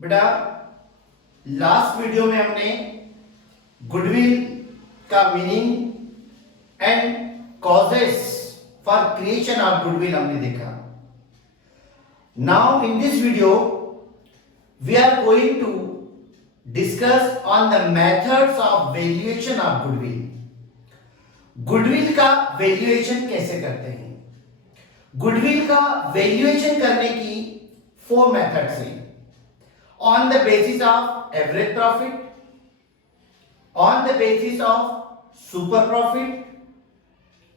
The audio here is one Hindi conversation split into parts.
बेटा लास्ट वीडियो में हमने गुडविल का meaning and causes for creation of goodwill हमने देखा। Now in this video we are going to discuss on the methods of valuation of goodwill. Goodwill का वैल्यूएशन कैसे करते हैं? गुडविल का वैल्यूएशन करने की 4 मेथड्स हैं। On the basis of average profit, on the basis of super profit,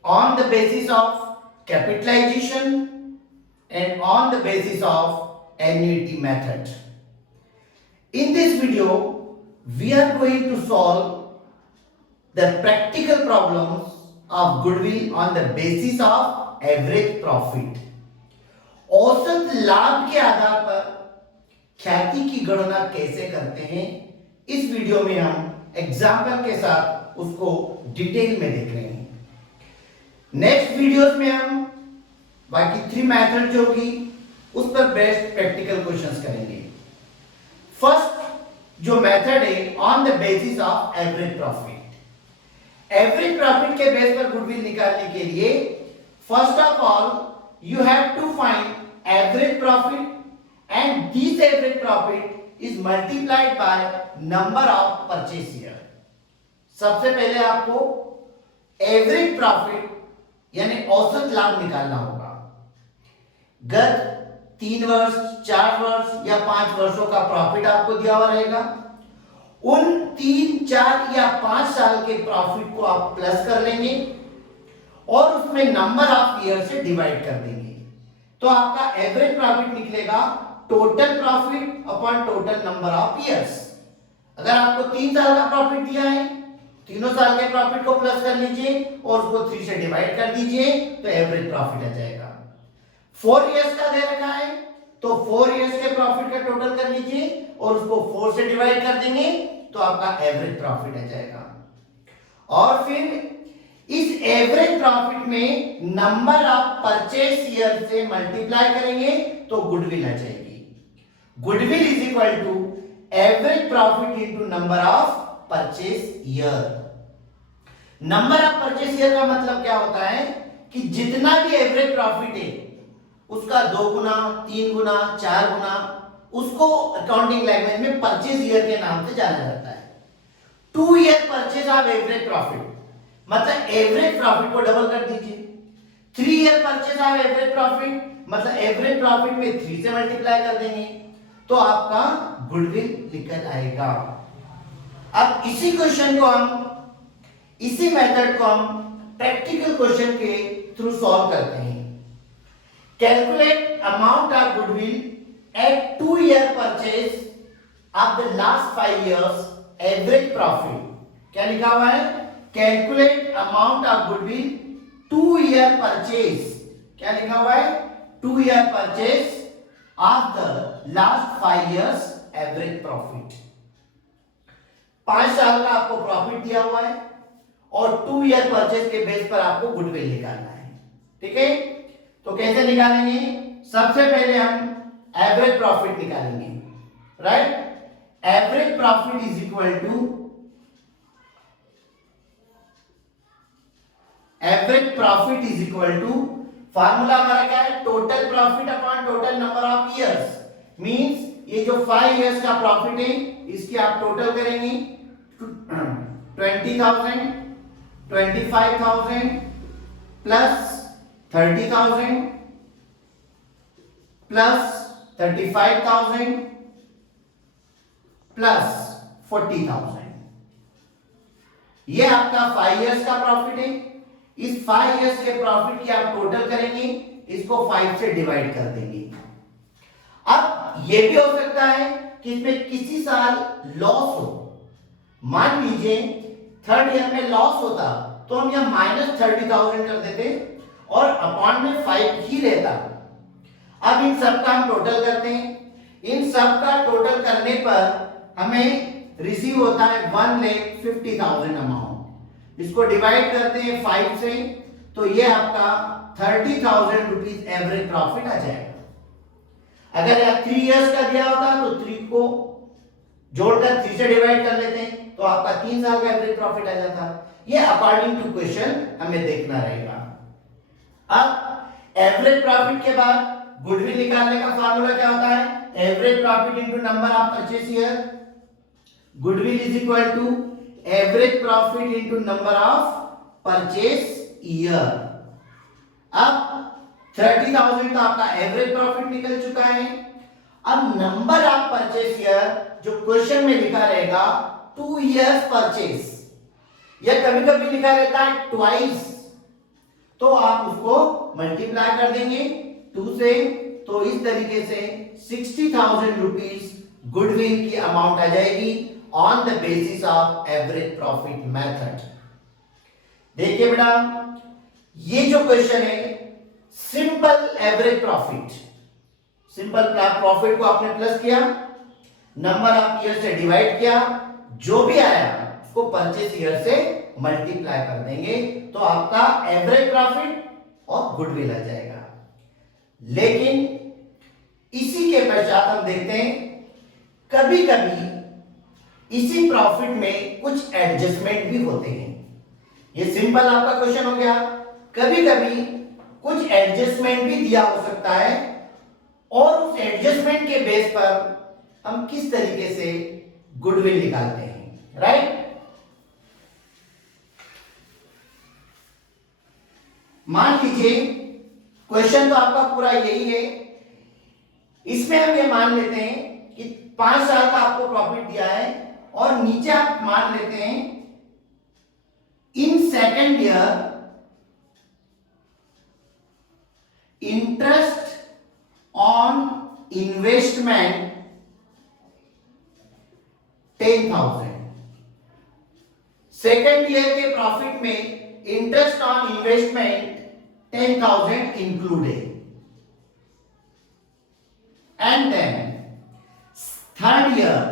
on the basis of capitalization, and on the basis of annuity method. In this video, we are going to solve the practical problems of goodwill on the basis of average profit. औसत लाभ के आधार पर ख्याति की गणना कैसे करते हैं, इस वीडियो में हम एग्जाम्पल के साथ उसको डिटेल में देख रहे हैं। नेक्स्ट वीडियोस में हम बाकी 3 मेथड जो होगी उस पर बेस्ड प्रैक्टिकल क्वेश्चंस करेंगे। फर्स्ट जो मेथड है on the basis of average profit. Average profit के बेस पर गुडविल निकालने के लिए first of all you have to find average profit and this average profit is multiplied by number of purchase year। सबसे पहले आपको एवरेज प्रॉफिट यानी औसत लाभ निकालना होगा। गत 3 वर्ष, 4 वर्ष या 5 वर्षों का प्रॉफिट आपको दिया हुआ रहेगा। उन 3, 4 या 5 साल के प्रॉफिट को आप प्लस कर लेंगे और उसमें नंबर ऑफ ईयर से डिवाइड कर देंगे, तो आपका एवरेज प्रॉफिट निकलेगा total profit upon total number of years. अगर आपको 3 साल का प्रॉफिट दिया है, तीनों साल के प्रॉफिट को प्लस कर लीजिए और उसको 3 से डिवाइड कर दीजिए तो एवरेज प्रॉफिट आ जाएगा। 4 इयर्स का दे रखा है तो 4 इयर्स के प्रॉफिट का टोटल कर लीजिए और उसको 4 से डिवाइड कर देंगे तो आपका एवरेज प्रॉफिट आ जाएगा। और फिर इस एवरेज प्रॉफिट में नंबर ऑफ परचेस ईयर से मल्टीप्लाई करेंगे तो गुडविल आ जाएगी। Goodwill is equal to average profit into number of purchase year. Number of purchase year का मतलब क्या होता है कि जितना भी एवरेज प्रॉफिट है उसका 2 गुना, 3 गुना, 4 गुना, उसको अकाउंटिंग लैंग्वेज में परचेस ईयर के नाम से जाना जाता है। 2 year purchase of average profit मतलब एवरेज प्रॉफिट को डबल कर दीजिए। 3 year purchase of average profit मतलब एवरेज प्रॉफिट में 3 से मल्टीप्लाई कर देंगे तो आपका गुडविल निकल आएगा। अब इसी क्वेश्चन को इसी मेथड को हम प्रैक्टिकल क्वेश्चन के थ्रू सॉल्व करते हैं। Calculate amount of goodwill at 2 year purchase of the last 5 years average profit. क्या लिखा हुआ है? Calculate amount of goodwill 2 year purchase. क्या लिखा हुआ है? 2 year purchase of the last 5 years average profit. 5 साल का आपको प्रॉफिट दिया हुआ है और 2 ईयर परचेज के बेस पर आपको गुडविल निकालना है। ठीक है, तो कैसे निकालेंगे? सबसे पहले हम एवरेज प्रॉफिट निकालेंगे। Right, average profit is equal to formula हमारा क्या है? Total profit upon total number of years. Means ये जो 5 इयर्स का प्रॉफिट है इसकी आप टोटल करेंगे 20,000, 25,000 प्लस 30,000 प्लस 35,000 प्लस 40,000। ये आपका 5 इयर्स का प्रॉफिट है। इस 5 इयर्स के प्रॉफिट की आप टोटल करेंगे, इसको 5 से डिवाइड कर देंगे। अब यह भी हो सकता है कि इसमें किसी साल लॉस हो। मान लीजिए 3rd ईयर में लॉस होता तो हम यहां -30,000 कर देते और अपॉन में 5 ही रहता। अब इन सब का हम टोटल करते हैं। इन सब का टोटल करने पर हमें रिसीव होता है 1,50,000 अमाउंट। इसको डिवाइड करते हैं 5 से तो ये आपका 30,000 रुपीज एवरेज प्रॉफिट आ जाएगा। अगर यहाँ 3 इयर्स का दिया होता तो 3 को जोड़कर 3 से डिवाइड कर लेते हैं तो आपका 3 साल का एवरेज प्रॉफिट आ जाता। ये अकॉर्डिंग टू क्वेश्चन हमें देखना रहेगा। अब एवरेज प्रॉफिट के बाद गुडविल निकालने का फार्मूला क्या होता है? Average profit into number of purchase year. Goodwill is equal to average profit into number of purchase year. अब 30,000 तो आपका एवरेज प्रॉफिट निकल चुका है। अब नंबर ऑफ परचेस ईयर जो क्वेश्चन में लिखा रहेगा 2 इयर्स परचेस, या कभी कभी लिखा रहता है ट्वाइस, तो आप उसको मल्टीप्लाई कर देंगे 2 से, तो इस तरीके से 60,000 रुपीज गुडविल की अमाउंट आ जाएगी on the basis of average profit method. देखिए बेटा, ये जो क्वेश्चन है simple average profit, simple profit को आपने प्लस किया, नंबर ऑफ ईयर से डिवाइड किया, जो भी आया उसको परचेस ईयर से मल्टीप्लाई कर देंगे तो आपका एवरेज प्रॉफिट और गुडविल आ जाएगा। लेकिन इसी के पश्चात हम देखते हैं कभी कभी इसी प्रॉफिट में कुछ एडजस्टमेंट भी होते हैं। ये सिंपल आपका क्वेश्चन हो गया, कभी कभी कुछ एडजस्टमेंट भी दिया हो सकता है और उस एडजस्टमेंट के बेस पर हम किस तरीके से गुडविल निकालते हैं, राइट? मान लीजिए क्वेश्चन तो आपका पूरा यही है, इसमें हम ये मान लेते हैं कि 5 साल का आपको प्रॉफिट दिया है और नीचे आप मान लेते हैं in second year interest on investment 10,000। Second year के प्रॉफिट में interest on investment 10,000 included, and then third year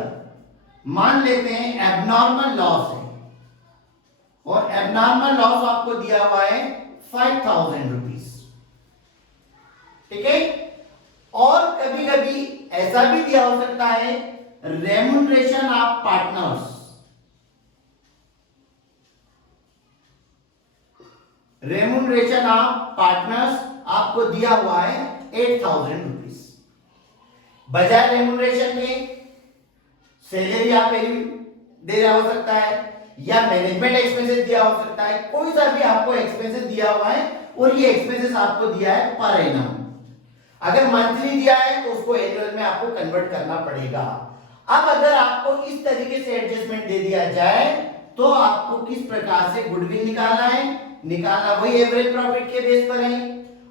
मान लेते हैं एबनॉर्मल लॉस है और एबनॉर्मल लॉस आपको दिया हुआ है 5,000 रुपीज, ठीक है? और कभी कभी ऐसा भी दिया हो सकता है remuneration of partners, remuneration of partners आपको दिया हुआ है 8,000 रुपीज। बजाय रेम्युनरेशन के सैलरी आप दे रहा हो सकता है या मैनेजमेंट एक्सपेंसेस दिया हो सकता है, कोई सा भी आपको एक्सपेंसेस दिया हुआ है और ये एक्सपेंसेस आपको दिया है पर एनम। अगर मंथली दिया है तो उसको एनुअल में आपको कन्वर्ट करना पड़ेगा। अब अगर आपको इस तरीके से एडजस्टमेंट दे दिया जाए तो आपको किस प्रकार से गुडविल निकालना है, निकालना वही एवरेज प्रॉफिट के बेस पर है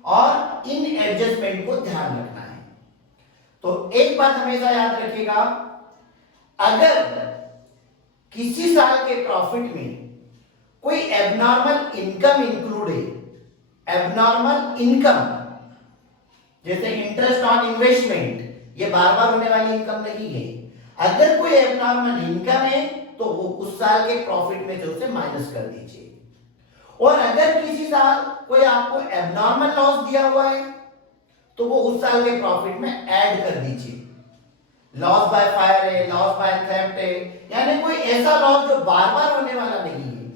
और इन एडजस्टमेंट को ध्यान रखना है। तो एक बात हमेशा याद रखिएगा, अगर किसी साल के प्रॉफिट में कोई एबनॉर्मल इनकम इंक्लूड है, एबनॉर्मल इनकम जैसे इंटरेस्ट ऑन इन्वेस्टमेंट, ये बार बार होने वाली इनकम नहीं है, अगर कोई एबनॉर्मल इनकम है तो वो उस साल के प्रॉफिट में से उसे माइनस कर दीजिए। और अगर किसी साल कोई आपको एबनॉर्मल लॉस दिया हुआ है तो वो उस साल के प्रॉफिट में ऐड कर दीजिए। लॉस बाय फायर है, लॉस बाय थेफ्ट है, यानी कोई ऐसा लॉस जो बार बार होने वाला नहीं है।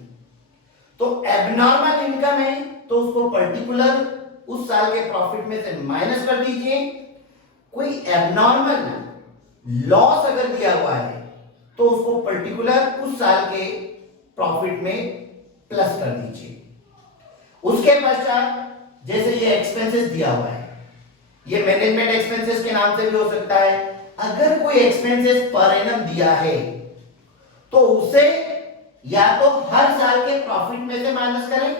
तो एबनॉर्मल इनकम है तो उसको पर्टिकुलर उस साल के प्रॉफिट में से माइनस कर दीजिए। कोई एबनॉर्मल लॉस अगर दिया हुआ है तो उसको पर्टिकुलर उस साल के प्रॉफिट में प्लस कर दीजिए। उसके पश्चात जैसे ये एक्सपेंसेस दिया हुआ है, ये मैनेजमेंट एक्सपेंसेस के नाम से भी हो सकता है। अगर कोई एक्सपेंसेस पर एनम दिया है तो उसे या तो हर साल के प्रॉफिट में से माइनस करें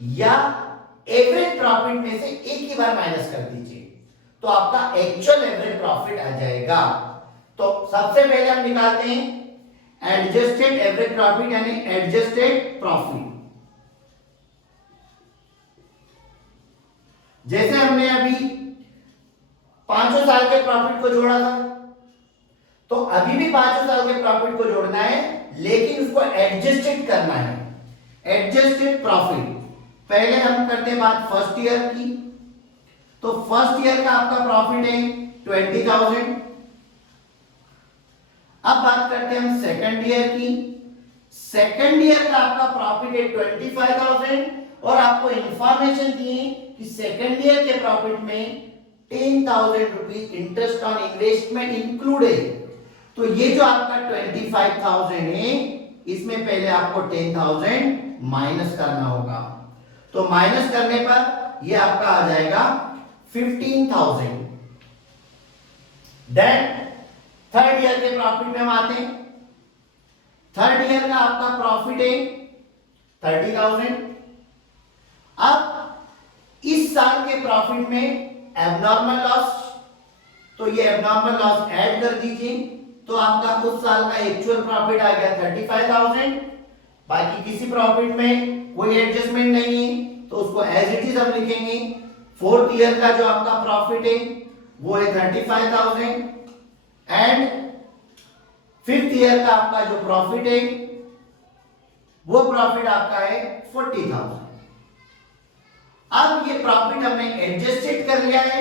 या एवरेज प्रॉफिट में से एक ही बार माइनस कर दीजिए, तो आपका एक्चुअल एवरेज प्रॉफिट आ जाएगा। तो सबसे पहले हम निकालते हैं एडजस्टेड एवरेज प्रॉफिट यानी एडजस्टेड प्रॉफिट। जैसे हमने अभी 5 साल के प्रॉफिट को जोड़ा था तो अभी भी 5 साल के प्रॉफिट को जोड़ना है, लेकिन उसको एडजस्टेड करना है। एडजस्टेड प्रॉफिट पहले हम करते हैं बात फर्स्ट ईयर की, तो फर्स्ट ईयर का आपका प्रॉफिट है 20,000। अब बात करते हैं हम सेकंड ईयर की। सेकंड ईयर का आपका प्रॉफिट है 25,000 और आपको इंफॉर्मेशन दी कि सेकंड ईयर के प्रॉफिट में 10,000 rupees interest on investment included. तो ये जो आपका 25,000 है इसमें पहले आपको 10,000 माइनस करना होगा। तो माइनस करने पर ये आपका आ जाएगा 15,000। देन थर्ड ईयर के प्रॉफिट में हम आते हैं। थर्ड ईयर का आपका प्रॉफिट है 30,000। अब इस साल के प्रॉफिट में एबनॉर्मल लॉस, तो ये एबनॉर्मल लॉस ऐड कर दीजिए, तो आपका उस साल का एक्चुअल प्रॉफिट आ गया 35,000। बाकी किसी प्रॉफिट में कोई एडजस्टमेंट नहीं है तो उसको एज इट इज हम लिखेंगे। फोर्थ ईयर का जो आपका प्रॉफिट है वो है 35,000 एंड फिफ्थ ईयर का आपका जो प्रॉफिट है वो प्रॉफिट आपका है 40,000। अब ये प्रॉफिट हमने एडजस्टेड कर लिया है।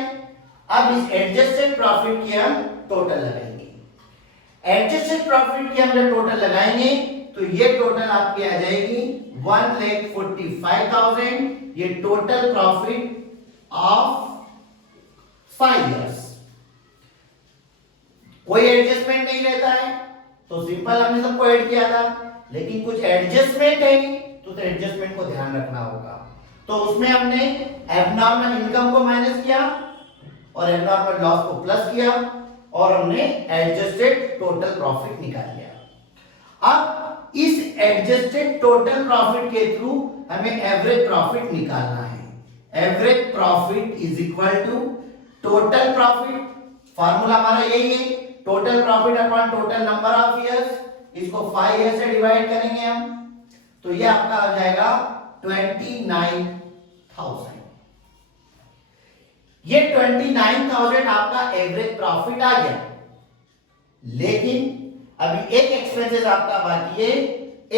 अब इस एडजस्टेड प्रॉफिट की हम टोटल लगाएंगे। एडजस्टेड प्रॉफिट की हम टोटल लगाएंगे तो ये टोटल आपकी आ जाएगी 1,45,000। ये टोटल प्रॉफिट ऑफ 5 इयर्स। कोई एडजस्टमेंट नहीं रहता है तो सिंपल हमने सबको ऐड किया था, लेकिन कुछ एडजस्टमेंट है तो एडजस्टमेंट को ध्यान रखना होगा। तो उसमें हमने एबनॉर्मल इनकम को माइनस किया और एबनॉर्मल लॉस को प्लस किया और हमने एडजस्टेड टोटल प्रॉफिट निकाल लिया। अब इस एडजस्टेड टोटल प्रॉफिट के थ्रू हमें एवरेज प्रॉफिट निकालना है। Average profit is equal to total profit, formula हमारा यही है, total profit upon total number of years. इसको 5 ईयर से डिवाइड करेंगे हम तो ये आपका आ जाएगा 29,000। ये 29,000 आपका एवरेज प्रॉफिट आ गया, लेकिन अभी एक एक्सपेंसेस आपका बाकी है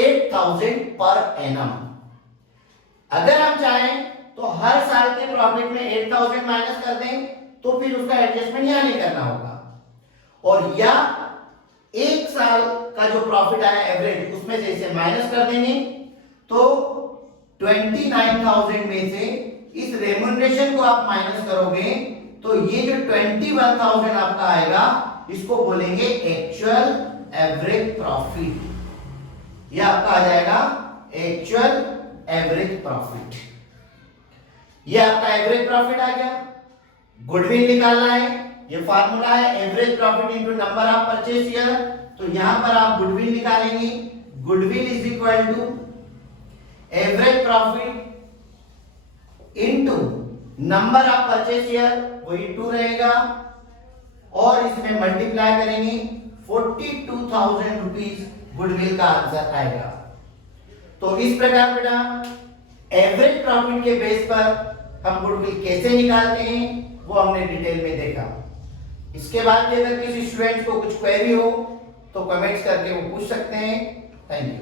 8,000 पर एनम। अगर हम चाहें तो हर साल के प्रॉफिट में 8,000 माइनस कर दें तो फिर उसका एडजस्टमेंट यहां नहीं करना होगा, और या एक साल का जो प्रॉफिट आया एवरेज उसमें से इसे माइनस कर देंगे तो 29,000 में से इस रेम्युनरेशन को आप माइनस करोगे तो ये जो 21,000 आपका आएगा इसको बोलेंगे एक्चुअल एवरेज प्रॉफिट। ये आपका आ जाएगा एक्चुअल एवरेज प्रॉफिट। ये आपका एवरेज प्रॉफिट आ गया। गुडविल निकालना है, ये फार्मूला है average profit into number of purchase year. तो यहां पर आप गुडविल निकालेंगे, goodwill is equal to average profit into number of purchase year, वही 2 रहेगा, और इसमें मल्टीप्लाई करेंगे 42,000 रुपीज गुडविल का आंसर आएगा। तो इस प्रकार बेटा एवरेज प्रॉफिट के बेस पर हम गुडविल कैसे निकालते हैं वो हमने डिटेल में देखा। इसके बाद भी अगर किसी स्टूडेंट को कुछ क्वेरी हो तो कमेंट्स करके वो पूछ सकते हैं। Thank you.